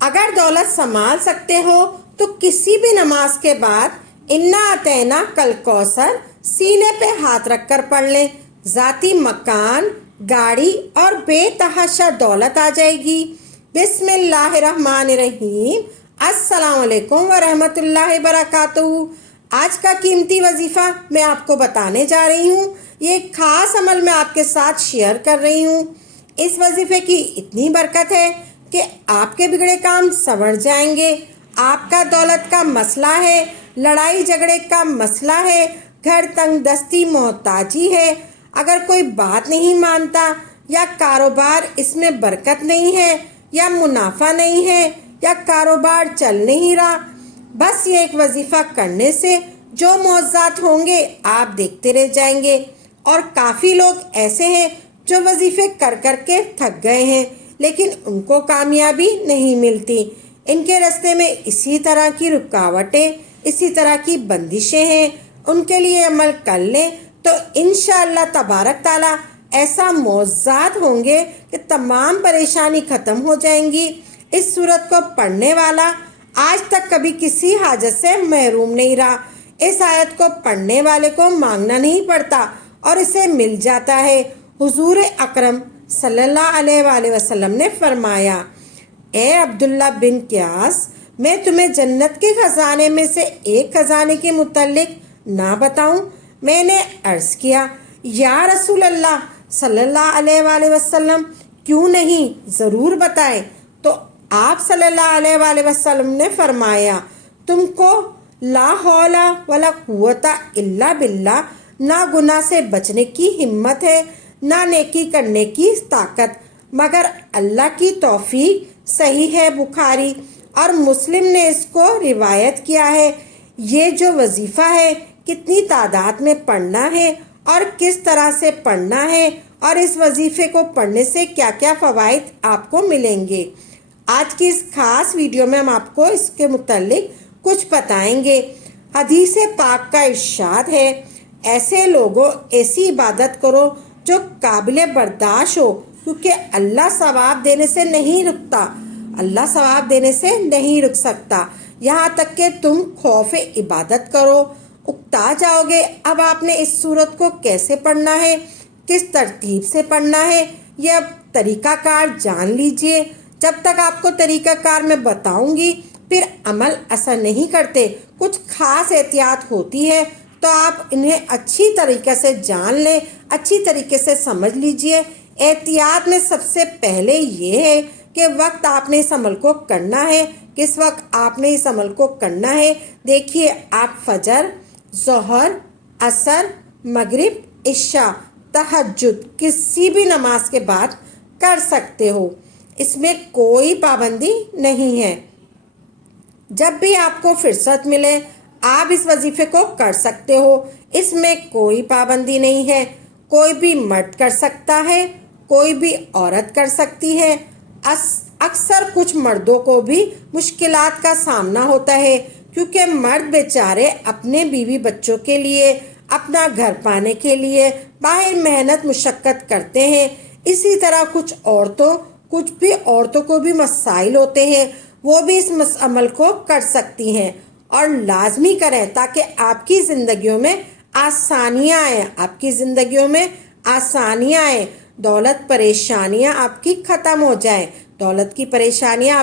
اگر دولت سنبھال سکتے ہو تو کسی بھی نماز کے بعد انا اطینا کل کوثر سینے پہ ہاتھ رکھ کر پڑھ لیں، ذاتی مکان، گاڑی اور بے تحاشا دولت آ جائے گی۔ بسم اللہ الرحمن الرحیم۔ السلام علیکم ورحمۃ اللہ وبرکاتہ۔ آج کا قیمتی وظیفہ میں آپ کو بتانے جا رہی ہوں۔ یہ ایک خاص عمل میں آپ کے ساتھ شیئر کر رہی ہوں۔ اس وظیفے کی اتنی برکت ہے کہ آپ کے بگڑے کام سنور جائیں گے۔ آپ کا دولت کا مسئلہ ہے، لڑائی جھگڑے کا مسئلہ ہے، گھر تنگ دستی محتاجی ہے، اگر کوئی بات نہیں مانتا یا کاروبار اس میں برکت نہیں ہے یا منافع نہیں ہے یا کاروبار چل نہیں رہا، بس یہ ایک وظیفہ کرنے سے جو معجزات ہوں گے آپ دیکھتے رہ جائیں گے۔ اور کافی لوگ ایسے ہیں جو وظیفے کر کر کے تھک گئے ہیں لیکن ان کو کامیابی نہیں ملتی۔ ان کے راستے میں اسی طرح کی رکاوٹیں، اسی طرح کی بندشیں ہیں۔ ان کے لیے عمل کر لیں تو انشاءاللہ تبارک تعالیٰ ایسا معجزات ہوں گے کہ تمام پریشانی ختم ہو جائیں گی۔ اس سورت کو پڑھنے والا آج تک کبھی کسی حاجت سے محروم نہیں رہا۔ اس آیت کو پڑھنے والے کو مانگنا نہیں پڑتا اور اسے مل جاتا ہے۔ حضور اکرم صلی اللہ علیہ وآلہ وسلم نے فرمایا، اے عبداللہ بن قیاس، میں تمہیں جنت کے خزانے میں سے ایک خزانے کے متعلق نہ بتاؤں؟ میں نے عرض کیا، یا رسول اللہ صلی اللہ علیہ وآلہ وسلم، کیوں نہیں، ضرور بتائیں۔ تو آپ صلی اللہ علیہ وآلہ وسلم نے فرمایا، تم کو لا حول ولا قوت الا باللہ، نہ گناہ سے بچنے کی ہمت ہے نہ نیکی کرنے کی طاقت مگر اللہ کی توفیق۔ صحیح ہے بخاری اور مسلم نے اس کو روایت کیا ہے۔ یہ جو وظیفہ ہے کتنی تعداد میں پڑھنا ہے اور کس طرح سے پڑھنا ہے اور اس وظیفے کو پڑھنے سے کیا کیا فوائد آپ کو ملیں گے، آج کی اس خاص ویڈیو میں ہم آپ کو اس کے متعلق کچھ بتائیں گے۔ حدیث پاک کا ارشاد ہے، ایسے لوگوں ایسی عبادت کرو جو قابل برداشت ہو، کیونکہ اللہ ثواب دینے سے نہیں رکتا، اللہ ثواب دینے سے نہیں رک سکتا، یہاں تک کہ تم خوف عبادت کرو۔ اکتا جاؤ گے۔ اب آپ نے اس سورت کو کیسے پڑھنا ہے، کس ترتیب سے پڑھنا ہے، یہ اب طریقہ کار جان لیجئے۔ جب تک آپ کو طریقہ کار میں بتاؤں گی پھر عمل اثر نہیں کرتے، کچھ خاص احتیاط ہوتی ہے تو آپ انہیں اچھی طریقے سے جان لیں، اچھی طریقے سے سمجھ لیجئے۔ احتیاط میں سب سے پہلے یہ ہے کہ وقت آپ نے اس عمل کو کرنا ہے۔ کس وقت آپ نے اس عمل کو کرنا ہے؟ دیکھیے، آپ فجر، ظہر، عصر، مغرب، عشاء، تہجد کسی بھی نماز کے بعد کر سکتے ہو، اس میں کوئی پابندی نہیں ہے۔ جب بھی آپ کو فرصت ملے آپ اس وظیفے کو کر سکتے ہو، اس میں کوئی پابندی نہیں ہے۔ کوئی بھی مرد کر سکتا ہے، کوئی بھی عورت کر سکتی ہے۔ اکثر کچھ مردوں کو بھی مشکلات کا سامنا ہوتا ہے کیونکہ مرد بیچارے اپنے بیوی بچوں کے لیے، اپنا گھر پانے کے لیے باہر محنت مشقت کرتے ہیں۔ اسی طرح کچھ عورتوں کو بھی مسائل ہوتے ہیں، وہ بھی اس عمل کو کر سکتی ہیں اور لازمی کریں تاکہ آپ کی زندگیوں میں آسانیاں آئیں، آپ کی زندگیوں میں آسانیاں آئیں، دولت پریشانیاں آپ کی ختم ہو جائیں، دولت کی پریشانیاں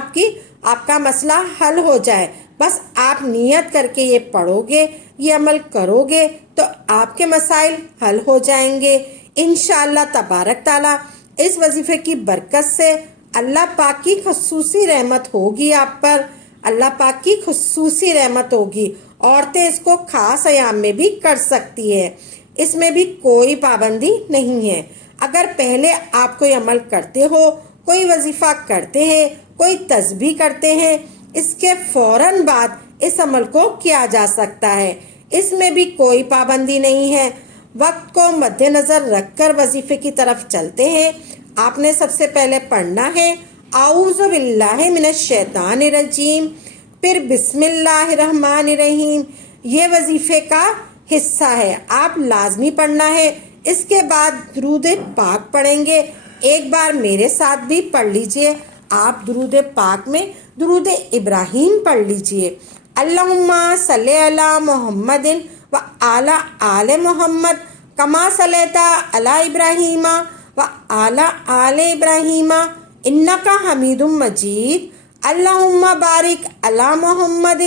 آپ کا مسئلہ حل ہو جائے۔ بس آپ نیت کر کے یہ پڑھو گے، یہ عمل کرو گے تو آپ کے مسائل حل ہو جائیں گے انشاءاللہ تبارک تعالیٰ۔ اس وظیفے کی برکت سے اللہ پاک کی خصوصی رحمت ہوگی آپ پر، اللہ پاک کی خصوصی رحمت ہوگی۔ عورتیں اس کو خاص ایام میں بھی کر سکتی ہیں، اس میں بھی کوئی پابندی نہیں ہے۔ اگر پہلے آپ کوئی عمل کرتے ہو، کوئی وظیفہ کرتے ہیں، کوئی تسبیح کرتے ہیں، اس کے فوراً بعد اس عمل کو کیا جا سکتا ہے، اس میں بھی کوئی پابندی نہیں ہے۔ وقت کو مد نظر رکھ کر وظیفے کی طرف چلتے ہیں۔ آپ نے سب سے پہلے پڑھنا ہے اعوذ باللہ من الشیطان الرجیم، پھر بسم اللہ الرحمن الرحیم۔ یہ وظیفے کا حصہ ہے، آپ لازمی پڑھنا ہے۔ اس کے بعد درود پاک پڑھیں گے۔ ایک بار میرے ساتھ بھی پڑھ لیجئے، آپ درود پاک میں درود ابراہیم پڑھ لیجئے۔ اللہم صلی علی محمد و علی آل محمد کما صلیت علی ابراہیم و علی آل ابراہیم انک حمید مجید۔ اللہم بارک علی محمد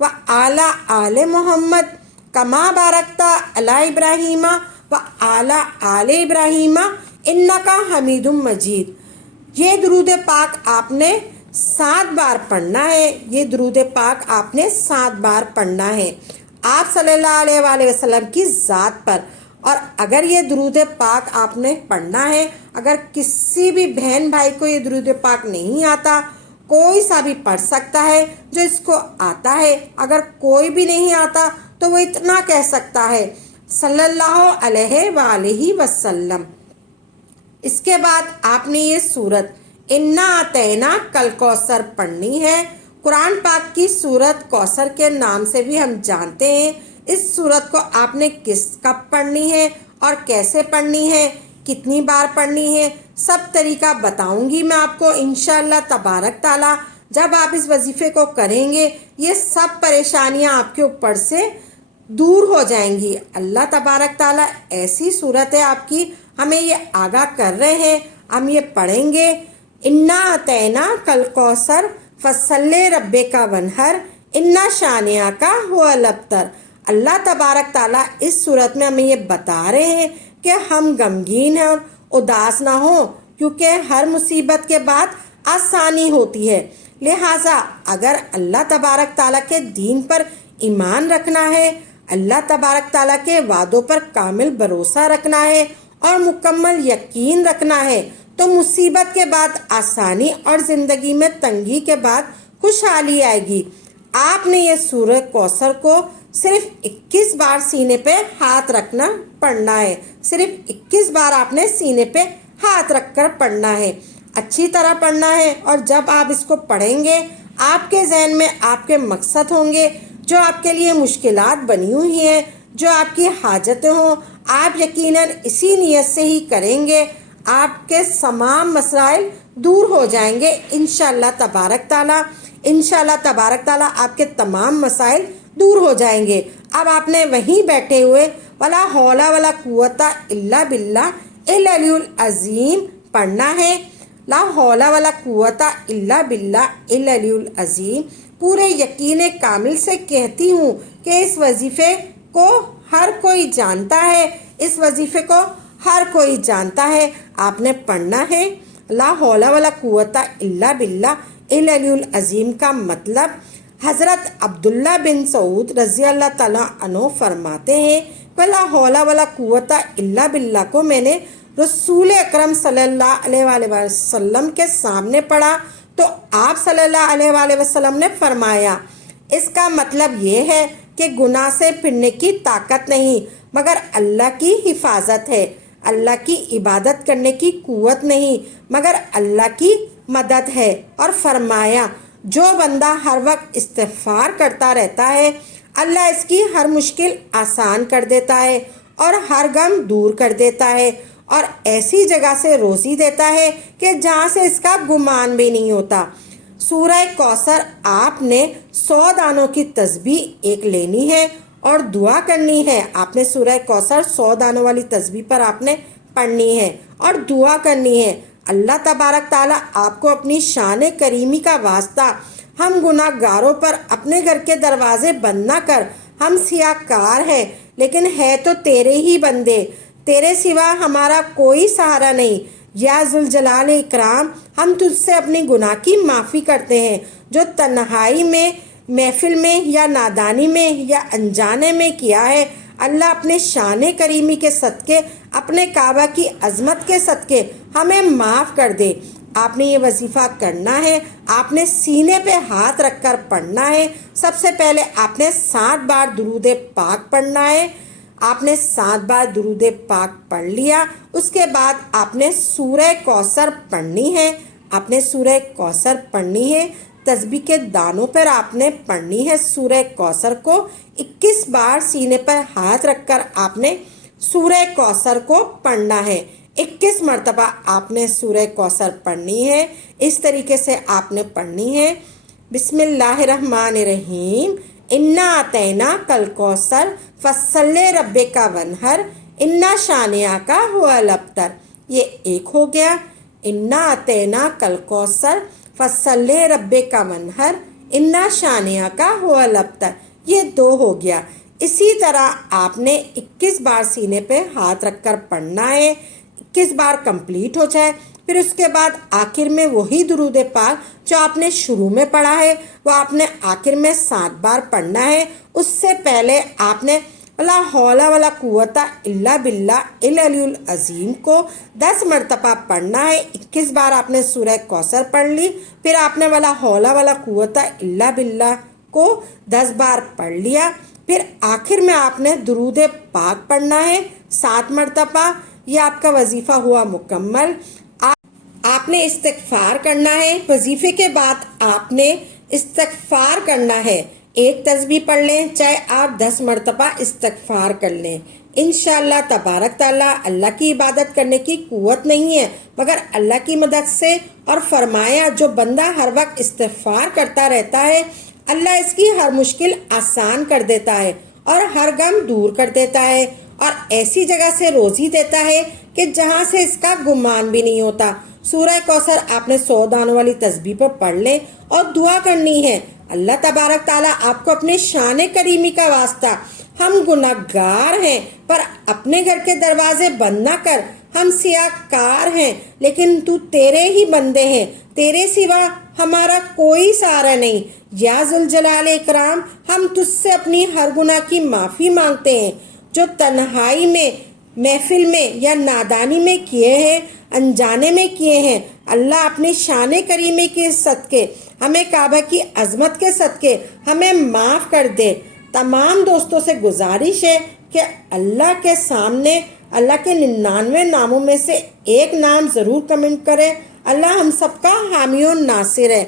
و علی آل محمد کما بارکت علی ابراہیم و علی آل ابراہیم انک حمید مجید۔ یہ درود پاک آپ نے 7 بار پڑھنا ہے، یہ درود پاک آپ نے 7 بار پڑھنا ہے آپ صلی اللہ علیہ وآلہ وسلم کی ذات پر۔ اور اگر یہ درود پاک آپ نے پڑھنا ہے، اگر کسی بھی بہن بھائی کو یہ درود پاک نہیں آتا، کوئی سا بھی پڑھ سکتا ہے جو اس کو آتا ہے۔ اگر کوئی بھی نہیں آتا تو وہ اتنا کہہ سکتا ہے صلی اللہ علیہ وآلہ وسلم۔ اس کے بعد آپ نے یہ سورت انا اعطینا کل کوثر پڑھنی ہے۔ قرآن پاک کی سورت کوثر کے نام سے بھی ہم جانتے ہیں۔ اس سورت کو آپ نے کب پڑھنی ہے اور کیسے پڑھنی ہے، کتنی بار پڑھنی ہے، سب طریقہ بتاؤں گی میں آپ کو انشاءاللہ تبارک تعالیٰ۔ جب آپ اس وظیفے کو کریں گے یہ سب پریشانیاں آپ کے اوپر سے دور ہو جائیں گی۔ اللہ تبارک تعالیٰ ایسی صورت ہے آپ کی، ہمیں یہ آگاہ کر رہے ہیں، ہم یہ پڑھیں گے۔ انا اعطینا کل کوثر فصلی ربک ونہر انا شانئک هو الابتر۔ اللہ تبارک تعالیٰ اس صورت میں ہمیں یہ بتا رہے ہیں کہ ہم غمگین ہیں اور اداس نہ ہوں، کیونکہ ہر مصیبت کے بعد آسانی ہوتی ہے۔ لہٰذا اگر اللہ تبارک تعالیٰ کے دین پر ایمان رکھنا ہے، اللہ تبارک تعالیٰ کے وعدوں پر کامل بھروسہ رکھنا ہے اور مکمل یقین رکھنا ہے تو مصیبت کے بعد آسانی اور زندگی میں تنگی کے بعد خوشحالی آئے گی۔ آپ نے یہ سورہ کوثر کو صرف 21 بار سینے پہ ہاتھ رکھنا پڑھنا ہے، صرف 21 بار آپ نے سینے پہ ہاتھ رکھ کر پڑھنا ہے، اچھی طرح پڑھنا ہے۔ اور جب آپ اس کو پڑھیں گے آپ کے ذہن میں آپ کے مقصد ہوں گے، جو آپ کے لیے مشکلات بنی ہوئی ہیں، جو آپ کی حاجتیں ہوں، آپ یقیناً اسی نیت سے ہی کریں گے، آپ کے تمام مسائل دور ہو جائیں گے انشاءاللہ تبارک تعالیٰ۔ انشاءاللہ تبارک تعالیٰ آپ کے تمام مسائل دور ہو جائیں گے۔ اب آپ نے وہیں بیٹھے ہوئے ولا حول ولا قوت الا باللہ العلی العظیم پڑھنا ہے۔ لا حول ولا قوت الا باللہ العلی العظیم۔ پورے یقین کامل سے کہتی ہوں کہ اس وظیفے کو ہر کوئی جانتا ہے، اس وظیفے کو ہر کوئی جانتا ہے، آپ نے پڑھنا ہے۔ لا حول ولا قوت الا باللہ العلی العظیم کا مطلب حضرت عبداللہ بن سعود رضی اللہ تعالیٰ عنہ فرماتے ہیں کہ لا حول ولا قوت الا باللہ کو میں نے رسول اکرم صلی اللہ علیہ وآلہ وسلم کے سامنے پڑھا تو آپ صلی اللہ علیہ وآلہ وسلم نے فرمایا اس کا مطلب یہ ہے کہ گناہ سے پھرنے کی طاقت نہیں مگر اللہ کی حفاظت ہے، اللہ کی عبادت کرنے کی قوت نہیں مگر اللہ کی مدد ہے۔ اور فرمایا جو بندہ ہر وقت استغفار کرتا رہتا ہے اللہ اس کی ہر مشکل آسان کر دیتا ہے اور ہر غم دور کر دیتا ہے اور ایسی جگہ سے روزی دیتا ہے کہ جہاں سے اس کا گمان بھی نہیں ہوتا۔ سورہ کوثر آپ نے 100 دانوں کی تسبیح ایک لینی ہے اور دعا کرنی ہے۔ آپ نے سورہ کوثر 100 دانوں والی تسبیح پر آپ نے پڑھنی ہے اور دعا کرنی ہے۔ اللہ تبارک تعالیٰ آپ کو اپنی شان کریمی کا واسطہ ہم گناہ گاروں پر اپنے گھر کے دروازے بند نہ کر، ہم سیاہ کار ہیں لیکن ہے تو تیرے ہی بندے، تیرے سوا ہمارا کوئی سہارا نہیں۔ یا ذوالجلال اکرام ہم تجھ سے اپنی گناہ کی معافی کرتے ہیں، جو تنہائی میں، محفل میں یا نادانی میں یا انجانے میں کیا ہے، اللہ اپنے شان کریمی کے صدقے، اپنے کعبہ کی عظمت کے صدقے ہمیں معاف کر دے۔ آپ نے یہ وظیفہ کرنا ہے، آپ نے سینے پہ ہاتھ رکھ کر پڑھنا ہے۔ سب سے پہلے آپ نے 7 بار درود پاک پڑھنا ہے۔ آپ نے 7 بار درود پاک پڑھ لیا، اس کے بعد آپ نے سورہ کوثر پڑھنی ہے۔ آپ نے سورہ کوثر پڑھنی ہے، تسبیح کے دانوں پر آپ نے پڑھنی ہے سورہ کوثر کو۔ 21 بار سینے پر ہاتھ رکھ کر آپ نے سورہ کوثر کو پڑھنا ہے۔ 21 مرتبہ آپ نے سورہ کوثر پڑھنی ہے. اس طریقے سے آپ نے پڑھنی ہے. بسم اللہ الرحمن الرحیم. انا اعطینا کل کوثر فصلی ربک ونہر انا شانئک هو الابتر. یہ ایک ہو گیا. انا اعطینا کل کوثر فصلی ربک ونہر انا شانئک هو الابتر. یہ 2 ہو گیا. اسی طرح آپ نے 21 بار سینے پہ ہاتھ رکھ کر پڑھنا ہے. 21 بار کمپلیٹ ہو جائے پھر اس کے بعد آخر میں وہی درود پاک جو آپ نے شروع میں پڑھا ہے وہ آپ نے آخر میں 7 بار پڑھنا ہے. اس سے پہلے آپ نے لا حول ولا قوت الا باللہ العلی العظیم کو 10 مرتبہ پڑھنا ہے. 21 بار آپ نے سورہ کوثر پڑھ لی. پھر آپ نے ولا حول ولا قوت الا باللہ کو 10 بار پڑھ لیا. پھر آخر میں آپ نے درود پاک پڑھنا ہے 7 مرتبہ. یہ آپ کا وظیفہ ہوا مکمل. آپ نے استغفار کرنا ہے. وظیفے کے بعد آپ نے استغفار کرنا ہے. ایک تسبیح پڑھ لیں چاہے آپ 10 مرتبہ استغفار کر لیں. انشاءاللہ تبارک تعالیٰ اللہ کی عبادت کرنے کی قوت نہیں ہے مگر اللہ کی مدد سے. اور فرمایا جو بندہ ہر وقت استغفار کرتا رہتا ہے اللہ اس کی ہر مشکل آسان کر دیتا ہے اور ہر غم دور کر دیتا ہے اور ایسی جگہ سے روزی دیتا ہے کہ جہاں سے اس کا گمان بھی نہیں ہوتا. سورہ کوثر آپ نے 100 دانوں والی تسبیح پر پڑھ لیں اور دعا کرنی ہے. اللہ تبارک تعالیٰ آپ کو اپنے شان کریمی کا واسطہ ہم گناہگار ہیں پر اپنے گھر کے دروازے بند نہ کر. ہم سیاہ کار ہیں لیکن تو تیرے ہی بندے ہیں. تیرے سوا ہمارا کوئی سہارا نہیں. یا ذوالجلال اکرام ہم تجھ سے اپنی ہر گناہ کی معافی مانگتے ہیں جو تنہائی میں محفل میں یا نادانی میں کیے ہیں انجانے میں کیے ہیں. اللہ اپنی شان کریمی کے صدقے ہمیں کعبہ کی عظمت کے صدقے ہمیں معاف کر دے. تمام دوستوں سے گزارش ہے کہ اللہ کے سامنے اللہ کے 99 ناموں میں سے ایک نام ضرور کمنٹ کرے. اللہ ہم سب کا حامی و ناصر ہے.